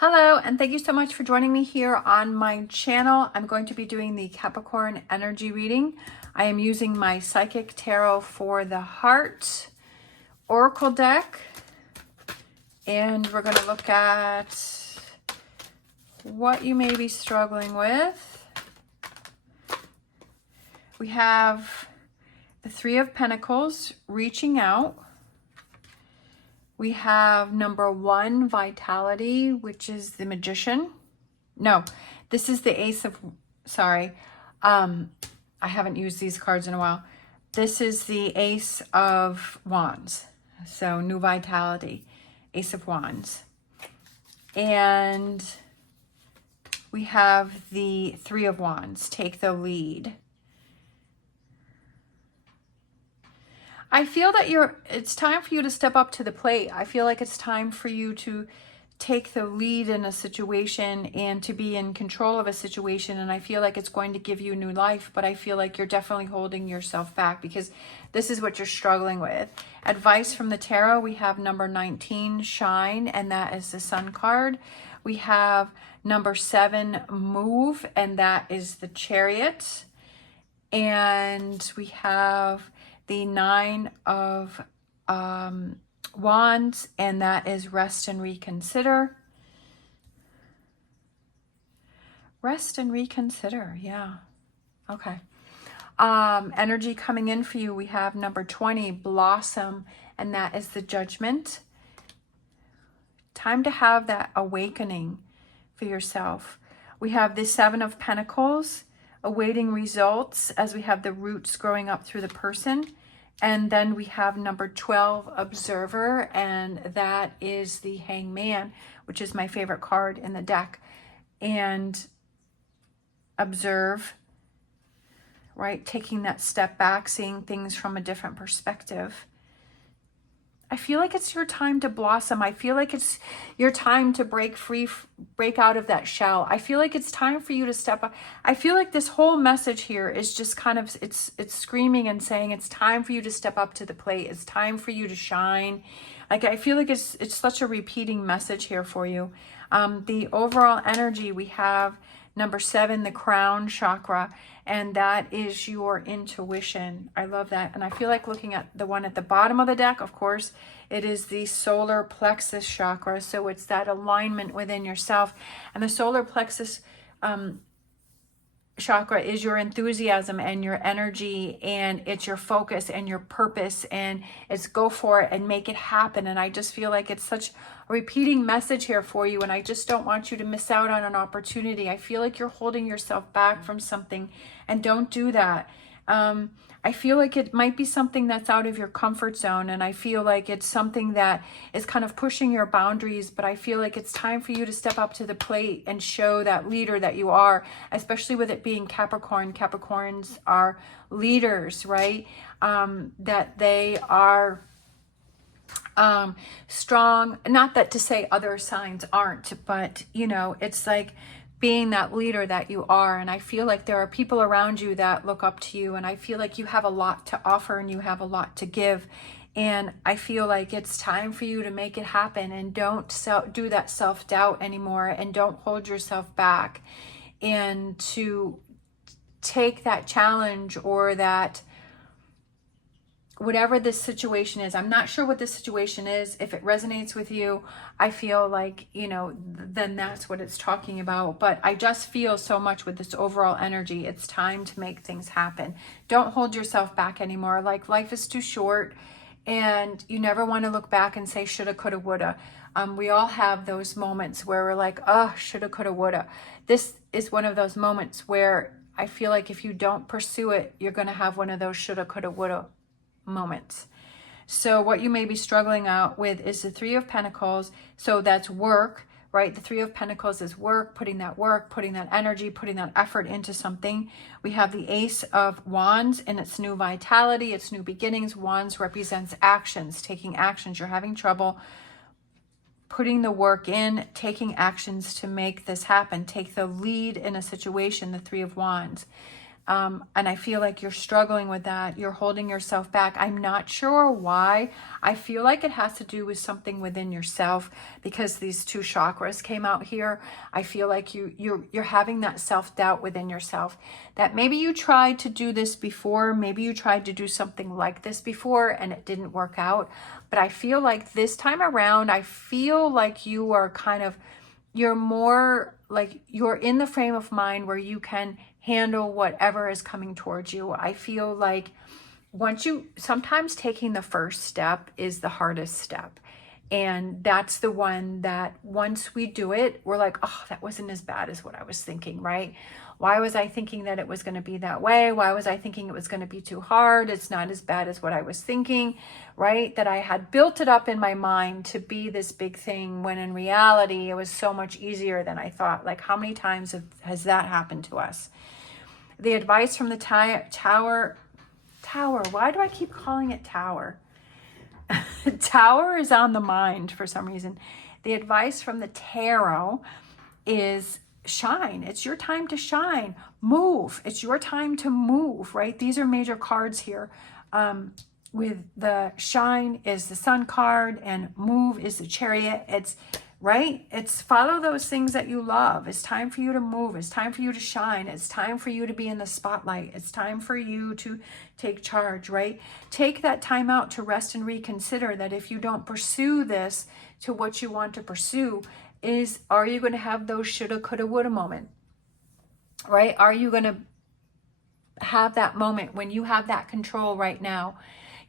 Hello, and thank you so much for joining me here on my channel. I'm going to be doing the Capricorn energy reading. I am using my Psychic Tarot for the Heart Oracle deck, and we're going to look at what you may be struggling with. We have the Three of Pentacles, reaching out. We have number 1, vitality, which is the Magician. No, this is the Ace of, sorry. I haven't used these cards in a while. This is the Ace of Wands. So new vitality, Ace of Wands. And we have the Three of Wands, take the lead. I feel that it's time for you to step up to the plate. I feel like it's time for you to take the lead in a situation and to be in control of a situation. And I feel like it's going to give you new life, but I feel like you're definitely holding yourself back because this is what you're struggling with. Advice from the tarot, we have number 19, shine, and that is the Sun card. We have number 7, move, and that is the Chariot. And we have the 9 of Wands, and that is rest and reconsider. Rest and reconsider, yeah. Okay. Energy coming in for you, we have number 20, blossom, and that is the Judgment. Time to have that awakening for yourself. We have the 7 of Pentacles, awaiting results, as we have the roots growing up through the person. And then we have number 12, observer, and that is the hangman, which is my favorite card in the deck. And observe, right? Taking that step back, seeing things from a different perspective. I feel like it's your time to blossom. I feel like it's your time to break free, break out of that shell. I feel like it's time for you to step up. I feel like this whole message here is just kind of, it's screaming and saying it's time for you to step up to the plate. It's time for you to shine. Like, I feel like it's such a repeating message here for you. The overall energy, we have number 7, the crown chakra, and that is your intuition. I love that. And I feel like looking at the one at the bottom of the deck, of course, it is the solar plexus chakra. So it's that alignment within yourself. And the solar plexus chakra is your enthusiasm and your energy, and it's your focus and your purpose, and it's go for it and make it happen. And I just feel like it's such a repeating message here for you, and I just don't want you to miss out on an opportunity. I feel like you're holding yourself back from something, and don't do that. I feel like it might be something that's out of your comfort zone, and I feel like it's something that is kind of pushing your boundaries, but I feel like it's time for you to step up to the plate and show that leader that you are, especially with it being Capricorn. Capricorns are leaders, right? That they are strong. Not that to say other signs aren't, but you know, it's like being that leader that you are. And I feel like there are people around you that look up to you, and I feel like you have a lot to offer and you have a lot to give. And I feel like it's time for you to make it happen, and don't do that self-doubt anymore, and don't hold yourself back, and to take that challenge, or that whatever this situation is. I'm not sure what this situation is. If it resonates with you, I feel like, you know, then that's what it's talking about. But I just feel so much with this overall energy. It's time to make things happen. Don't hold yourself back anymore. Like, life is too short, and you never want to look back and say shoulda, coulda, woulda. We all have those moments where we're like, oh, shoulda, coulda, woulda. This is one of those moments where I feel like if you don't pursue it, you're going to have one of those shoulda, coulda, woulda moments. So what you may be struggling out with is the 3 of Pentacles. So that's work, right? The 3 of Pentacles is work, putting that energy, putting that effort into something. We have the Ace of Wands, and it's new vitality, it's new beginnings. Wands represents actions, taking actions. You're having trouble putting the work in, taking actions to make this happen. Take the lead in a situation, the 3 of Wands. And I feel like you're struggling with that. You're holding yourself back. I'm not sure why. I feel like it has to do with something within yourself, because these two chakras came out here. I feel like you're having that self-doubt within yourself, that maybe you tried to do this before. Maybe you tried to do something like this before and it didn't work out. But I feel like this time around, I feel like you are you're more like, you're in the frame of mind where you can handle whatever is coming towards you. I feel like sometimes taking the first step is the hardest step. And that's the one that once we do it, we're like, oh, that wasn't as bad as what I was thinking, right? Why was I thinking that it was going to be that way? Why was I thinking it was going to be too hard? It's not as bad as what I was thinking, right? That I had built it up in my mind to be this big thing, when in reality, it was so much easier than I thought. Like, how many times has that happened to us? The advice from the tower, why do I keep calling it tower? Tower is on the mind for some reason. The advice from the tarot is shine. It's your time to shine. Move. It's your time to move, right? These are major cards here. With the shine is the sun card, and move is the chariot. It's right. It's follow those things that you love. It's time for you to move. It's time for you to shine. It's time for you to be in the spotlight. It's time for you to take charge, right? Take that time out to rest and reconsider that if you don't pursue this to what you want to pursue, are you going to have those shoulda, coulda, woulda moment, right? Are you going to have that moment when you have that control right now?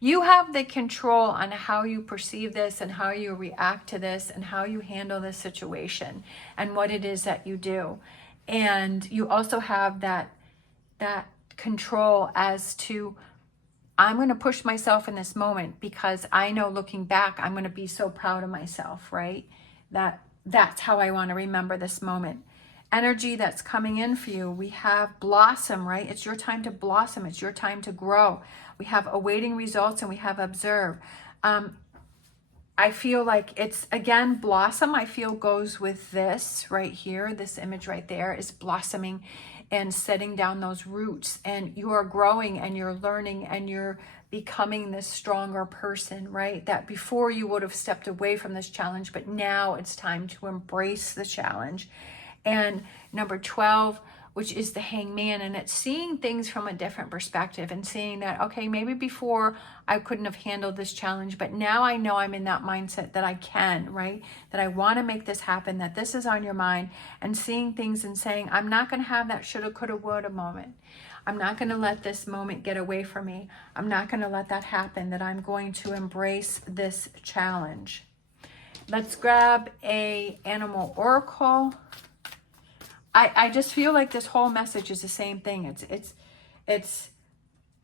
You have the control on how you perceive this and how you react to this and how you handle this situation and what it is that you do. And you also have that control as to, I'm going to push myself in this moment because I know looking back, I'm going to be so proud of myself, right? That's how I want to remember this moment. Energy that's coming in for you. We have blossom, right? It's your time to blossom. It's your time to grow. We have awaiting results and we have observe. I feel like it's, again, blossom, I feel goes with this right here. This image right there is blossoming and setting down those roots. And you are growing and you're learning and you're becoming this stronger person, right? That before you would have stepped away from this challenge, but now it's time to embrace the challenge. And number 12, which is the hangman, and it's seeing things from a different perspective and seeing that, okay, maybe before I couldn't have handled this challenge, but now I know I'm in that mindset that I can, right? That I want to make this happen, that this is on your mind, and seeing things and saying, I'm not going to have that shoulda, coulda, woulda moment. I'm not going to let this moment get away from me. I'm not going to let that happen, that I'm going to embrace this challenge. Let's grab a animal oracle. I just feel like this whole message is the same thing. It's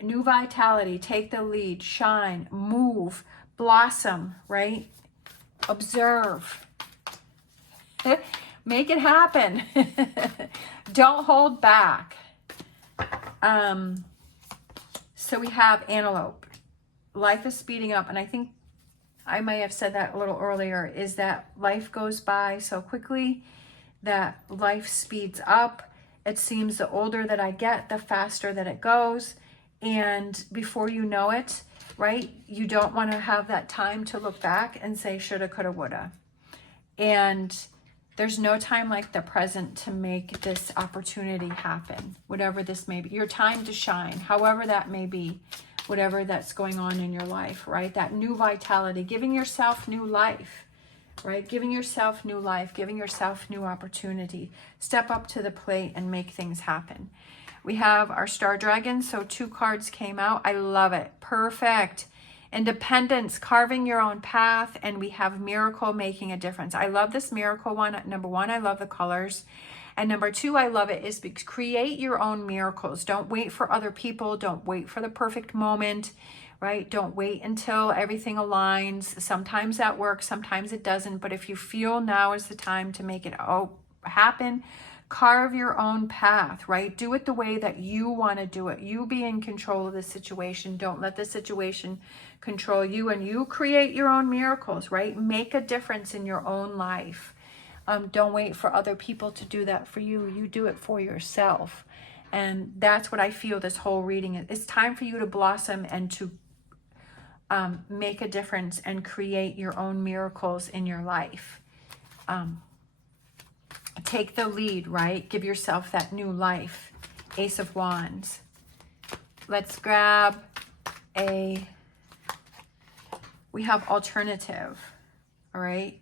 new vitality, take the lead, shine, move, blossom, right? Observe. Make it happen. Don't hold back. So we have antelope. Life is speeding up, and I think I may have said that a little earlier, is that life goes by so quickly, that life speeds up. It seems the older that I get, the faster that it goes. And before you know it, right, you don't want to have that time to look back and say shoulda, coulda, woulda. And there's no time like the present to make this opportunity happen, whatever this may be. Your time to shine, however that may be, whatever that's going on in your life, right? That new vitality, giving yourself new life. Right? Giving yourself new life, giving yourself new opportunity. Step up to the plate and make things happen. We have our star dragon. So 2 cards came out. I love it. Perfect. Independence, carving your own path. And we have miracle, making a difference. I love this miracle one. Number 1, I love the colors. And number 2, I love it, is create your own miracles. Don't wait for other people. Don't wait for the perfect moment. Right? Don't wait until everything aligns. Sometimes that works, sometimes it doesn't. But if you feel now is the time to make it happen, carve your own path, right? Do it the way that you want to do it. You be in control of the situation. Don't let the situation control you, and you create your own miracles, right? Make a difference in your own life. Don't wait for other people to do that for you. You do it for yourself. And that's what I feel this whole reading is. It's time for you to blossom and to make a difference and create your own miracles in your life. Take the lead, right? Give yourself that new life. Ace of Wands. Let's grab we have alternative, all right?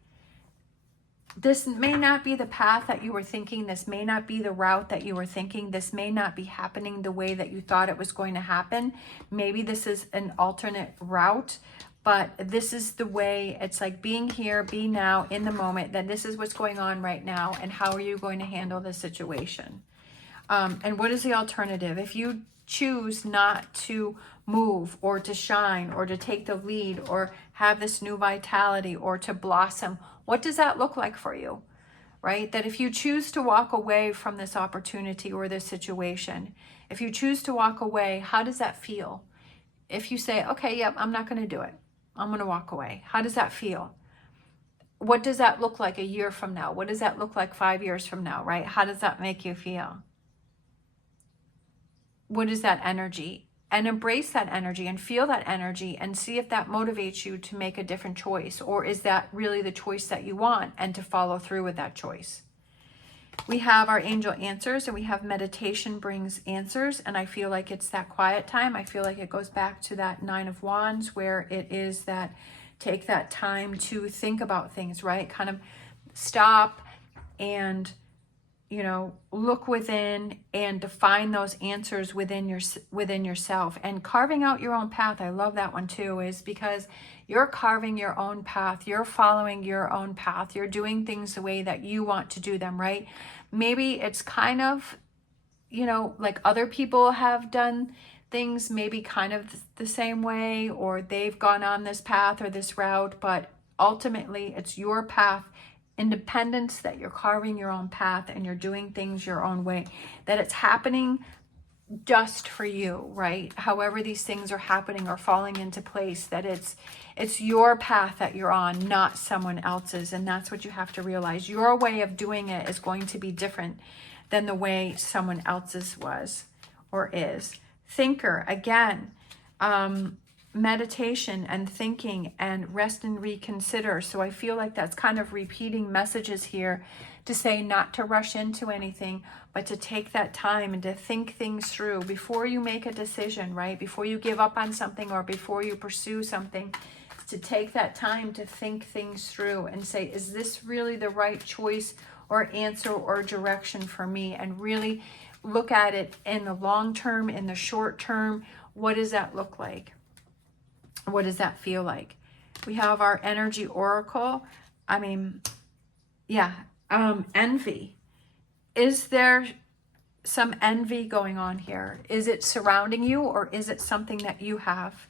This may not be the path that you were thinking. This may not be the route that you were thinking. This may not be happening the way that you thought it was going to happen. Maybe this is an alternate route, but this is the way. It's like being here, be now, in the moment, that this is what's going on right now, and how are you going to handle this situation? And what is the alternative? If you choose not to move or to shine or to take the lead or have this new vitality or to blossom, what does that look like for you, right? That if you choose to walk away from this opportunity or this situation, if you choose to walk away, how does that feel? If you say, okay, yep, I'm not going to do it, I'm going to walk away. How does that feel? What does that look like a year from now? What does that look like 5 years from now, right? How does that make you feel? What is that energy? And embrace that energy and feel that energy and see if that motivates you to make a different choice, or is that really the choice that you want, and to follow through with that choice. We have our angel answers, and we have meditation brings answers, and I feel like it's that quiet time. I feel like it goes back to that 9 of Wands, where it is that take that time to think about things, right? Kind of stop and look within and define those answers within yourself, and carving out your own path. I love that one too, is because you're carving your own path. You're following your own path. You're doing things the way that you want to do them, right? Maybe it's kind of, like other people have done things maybe kind of the same way, or they've gone on this path or this route, but ultimately it's your path. Independence, that you're carving your own path and you're doing things your own way, that it's happening just for you, right? However these things are happening or falling into place, that it's your path that you're on, not someone else's. And that's what you have to realize. Your way of doing it is going to be different than the way someone else's was or is. Thinker, again, meditation and thinking and rest and reconsider. So I feel like that's kind of repeating messages here to say not to rush into anything, but to take that time and to think things through before you make a decision, right? Before you give up on something or before you pursue something, to take that time to think things through and say, is this really the right choice or answer or direction for me? And really look at it in the long term, in the short term. What does that look like? What does that feel like? We have our energy oracle. Envy. Is there some envy going on here? Is it surrounding you, or is it something that you have?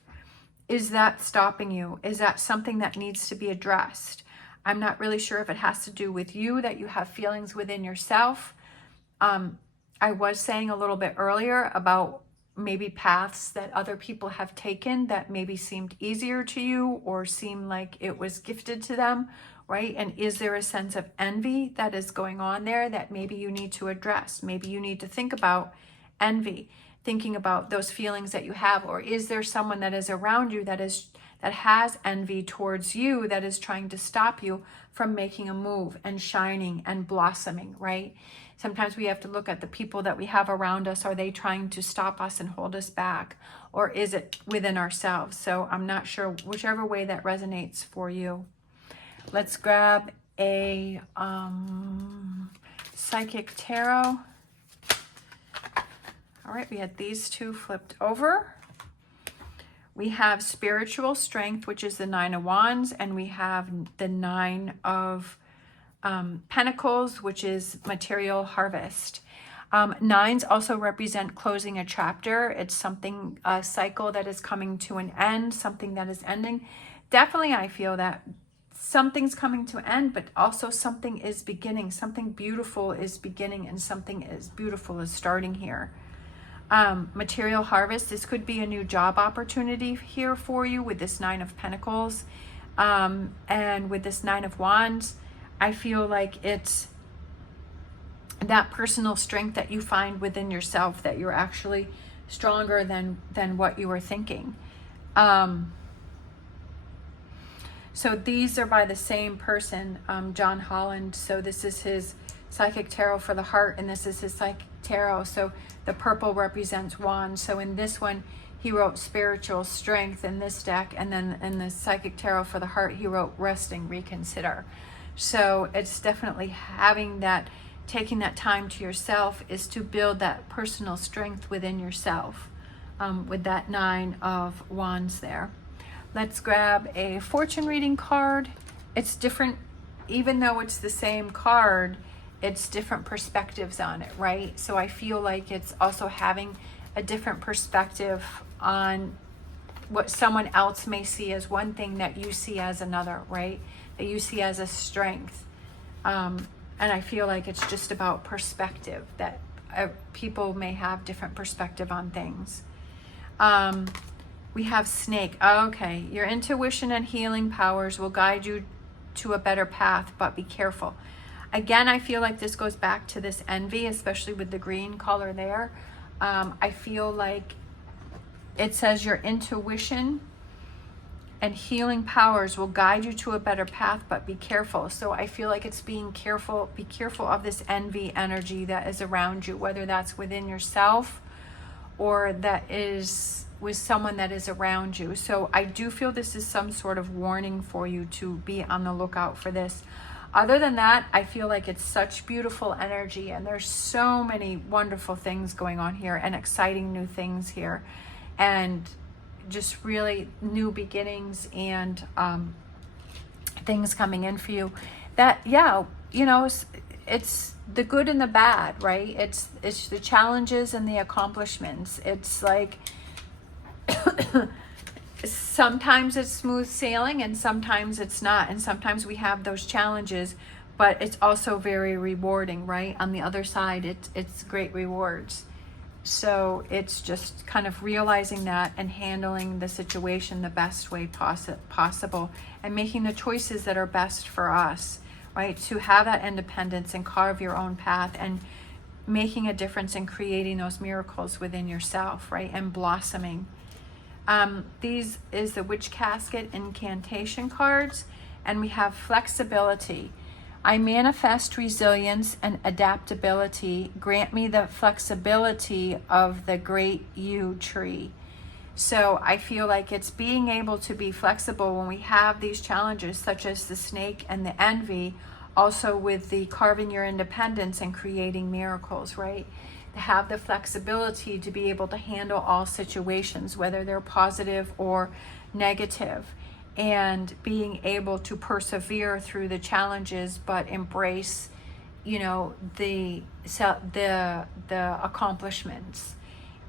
Is that stopping you? Is that something that needs to be addressed? I'm not really sure if it has to do with you, that you have feelings within yourself. I was saying a little bit earlier about maybe paths that other people have taken that maybe seemed easier to you or seemed like it was gifted to them, right? And is there a sense of envy that is going on there that maybe you need to address? Maybe you need to think about envy, thinking about those feelings that you have. Or is there someone that is around you that has envy towards you, that is trying to stop you from making a move and shining and blossoming, right? Sometimes we have to look at the people that we have around us. Are they trying to stop us and hold us back? Or is it within ourselves? So I'm not sure, whichever way that resonates for you. Let's grab a Psychic Tarot. All right, we had these two flipped over. We have Spiritual Strength, which is the 9 of Wands, and we have the 9 of Pentacles, which is Material Harvest. Nines also represent closing a chapter. It's something, a cycle that is coming to an end, something that is ending. Definitely, I feel that something's coming to an end, but also something is beginning. Something beautiful is beginning, and something is beautiful is starting here. Material Harvest, this could be a new job opportunity here for you with this 9 of Pentacles. And with this 9 of Wands, I feel like it's that personal strength that you find within yourself, that you're actually stronger than what you were thinking. So these are by the same person, John Holland. So this is his Psychic Tarot for the Heart, and this is his Psychic Tarot. So the purple represents wands. So in this one, he wrote spiritual strength in this deck, and then in the Psychic Tarot for the Heart, he wrote resting, reconsider. So it's definitely having that, taking that time to yourself is to build that personal strength within yourself, with that 9 of Wands there. Let's grab a fortune reading card. It's different, even though it's the same card, it's different perspectives on it, right? So I feel like it's also having a different perspective on what someone else may see as one thing that you see as another, right? That you see as a strength. And I feel like it's just about perspective, that people may have different perspective on things. We have snake. Okay, your intuition and healing powers will guide you to a better path, but be careful. Again, I feel like this goes back to this envy, especially with the green color there. I feel like it says your intuition and healing powers will guide you to a better path, but be careful. So I feel like it's being careful. Be careful of this envy energy that is around you, whether that's within yourself or that is with someone that is around you. So I do feel this is some sort of warning for you to be on the lookout for this. Other than that, I feel like it's such beautiful energy, and there's so many wonderful things going on here and exciting new things here, and just really new beginnings and things coming in for you. That, yeah, you know, it's the good and the bad, right? It's the challenges and the accomplishments. It's like sometimes it's smooth sailing and sometimes it's not, and sometimes we have those challenges, but it's also very rewarding, right? On the other side, it's great rewards. So it's just kind of realizing that and handling the situation the best way possible, and making the choices that are best for us, right? To have that independence and carve your own path, and making a difference in creating those miracles within yourself, right? And blossoming. These is the Witch Casket incantation cards, and we have flexibility. I manifest resilience and adaptability. Grant me the flexibility of the great yew tree. So I feel like it's being able to be flexible when we have these challenges, such as the snake and the envy, also with the carving your independence and creating miracles, right? To have the flexibility to be able to handle all situations, whether they're positive or negative, and being able to persevere through the challenges, but embrace, you know, the accomplishments,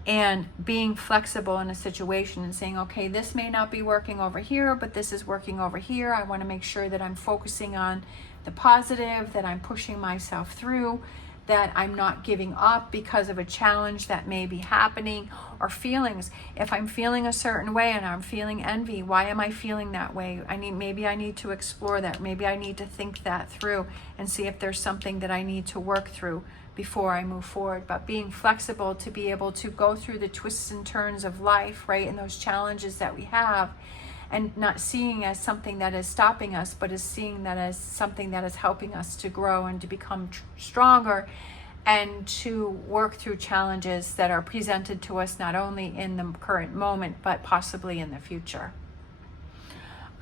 and being flexible in a situation and saying, okay, this may not be working over here, but this is working over here. I want to make sure that I'm focusing on the positive, that I'm pushing myself through, that I'm not giving up because of a challenge that may be happening, or feelings. If I'm feeling a certain way and I'm feeling envy, why am I feeling that way? Maybe I need to explore that. Maybe I need to think that through and see if there's something that I need to work through before I move forward. But being flexible to be able to go through the twists and turns of life, right? And those challenges that we have, and not seeing as something that is stopping us, but is seeing that as something that is helping us to grow and to become stronger, and to work through challenges that are presented to us not only in the current moment, but possibly in the future.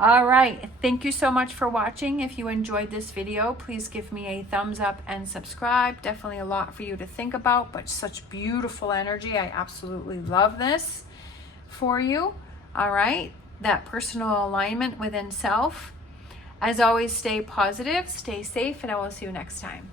All right, thank you so much for watching. If you enjoyed this video, please give me a thumbs up and subscribe. Definitely a lot for you to think about, but such beautiful energy. I absolutely love this for you. All right, that personal alignment within self. As always, stay positive, stay safe, and I will see you next time.